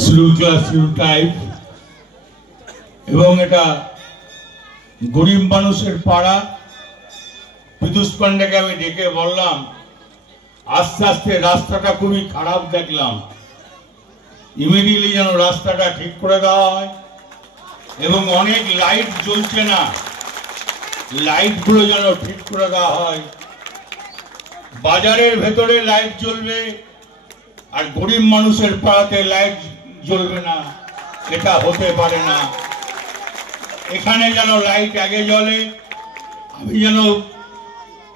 Slow class type এবং এটা গরিব মানুষের পাড়া। বিদ্যুৎ পান্ডেকে আমি ডেকে বললাম, আস্তে আস্তে রাস্তাটা খুবই খারাপ দেখলাম, ইমিডিয়েটলি যেন রাস্তাটা ঠিক করে দেওয়া হয় এবং অনেক লাইট জ্বলছে না, লাইটগুলো যেন ঠিক করে দেওয়া হয়। বাজারের ভেতরে লাইট জ্বলবে আর গরিব মানুষের পাড়াতে লাইট জ্বলবে না, এটা হতে পারে না। এখানে যেন লাইট আগে জ্বলে। আমি যেন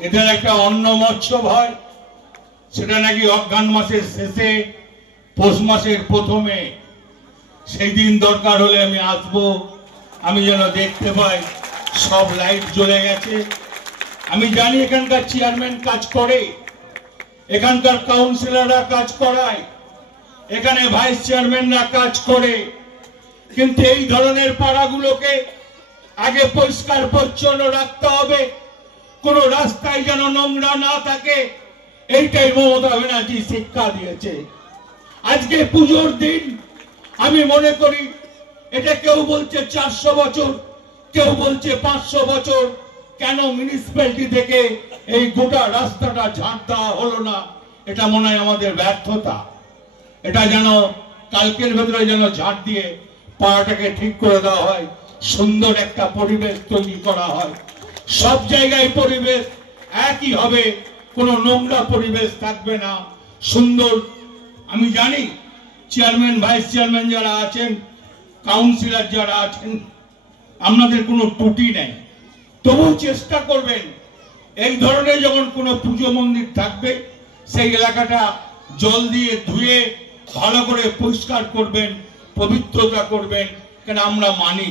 এদের একটা অন্ন মৎসব হয়, সেটা নাকি অঘ্রাণ মাসের শেষে পৌষ মাসের প্রথমে, সেই দিন দরকার হলে আমি আসবো। আমি যেন দেখতে পাই সব লাইট জ্বলে গেছে। আমি জানি এখানকার চেয়ারম্যান কাজ করে, এখানকার কাউন্সিলররা কাজ করায়, এখানে ভাইস চেয়ারম্যানরা কাজ করে, কিন্তু এই ধরনের পাড়াগুলোকে আগে পরিষ্কার পরিচ্ছন্ন রাখতে হবে। কোন রাস্তায় যেন নোংরা না থাকে, এইটাই মমতা ব্যানার্জি শিক্ষা দিয়েছে। আজকে পুজোর দিন আমি মনে করি, এটা কেউ বলছে 400 বছর, কেউ বলছে 500 বছর, কেন মিউনিসিপ্যালিটি থেকে এই গোটা রাস্তাটা ঝাঁট দেওয়া হলো না? এটা মনে হয় আমাদের ব্যর্থতা। এটা যেন কালকের ভেতরে যেন ঝাঁট দিয়ে পাড়াটাকে ঠিক করে দেওয়া হয়, সুন্দর একটা পরিবেশ তৈরি করা হয়। সব জায়গায় পরিবেশ একই হবে, কোনো নোংরা পরিবেশ থাকবে না, সুন্দর। আমি জানি চেয়ারম্যান ভাইস চেয়ারম্যান যারা আছেন, কাউন্সিলর যারা আছেন, আপনাদের কোনো ত্রুটি নেই, তবু চেষ্টা করবেন এই ধরনের যখন কোনো পুজো মন্দির থাকবে, সেই এলাকাটা জল দিয়ে ধুয়ে ভালো করে পরিষ্কার করবেন, পবিত্রতা করবেন। কেন আমরা মানি